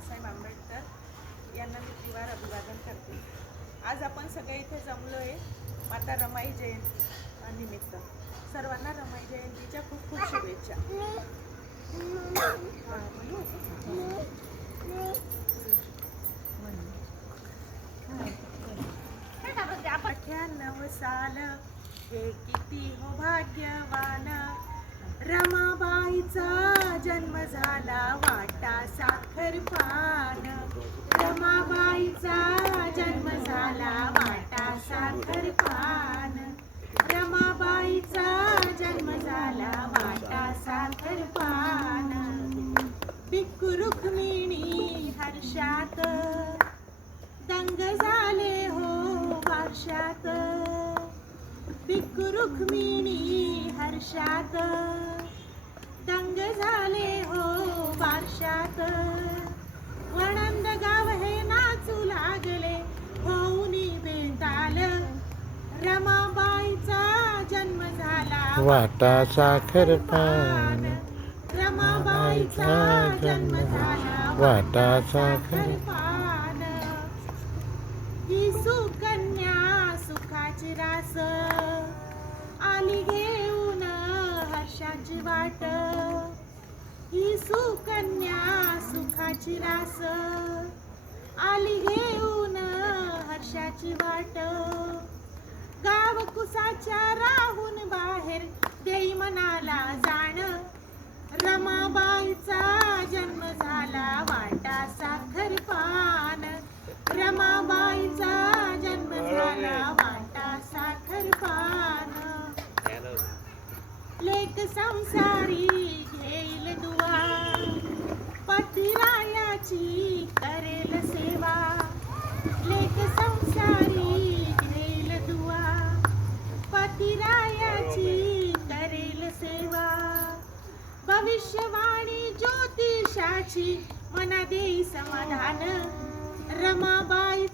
बाबासाहेब आंबेडकर यांना मी त्रिवार अभिवादन करते। आज आपण सगळे इथे जमलो आहे माता रमाई जयंती निमित्त। सर्वांना रमाई जयंतीच्या खूप खूप शुभेच्छा। साल हे किती हो भाग्यवान, रमाबाईचा जन्म झाला वाटा साखर पान। रमाबाईचा जन्म झाला वाटा साखर पान। रमाबाईचा जन्म झाला वाटा साखर पान। भिक्खू रुक्मिणी हर्षात दंग झाले हो वार्षात। भिक्खू रुक्मिणी हर्षात दंग झाले हो वार्षात। वणंद गाव हे नाचू लागले होऊनी बेताल। रमाबाईचा जन्म झाला वाटा साखर पान। रमाबाईचा जन्म झाला वाटा साखर पान। ही सुकन्या सुखाची रास आली घेऊन हर्षाची वाट। ही सुकन्या सुखाची रास आली घेऊन हर्षाची वाट। गाव कुसाच्या राहून बाहेर देई मनाला जाण। रमाबाईचा जन्म झाला वाटा साखर पान। रमाबाईचा जन्म झाला वाटा साखर पान। लेक संसारी घेईल दुआ पतिरायाची करेल सेवा। लेक संसारी घेईल दुआ पतिरायाची करेल सेवा। भविष्यवाणी ज्योतिषाची मना देई समाधान। रमाबाई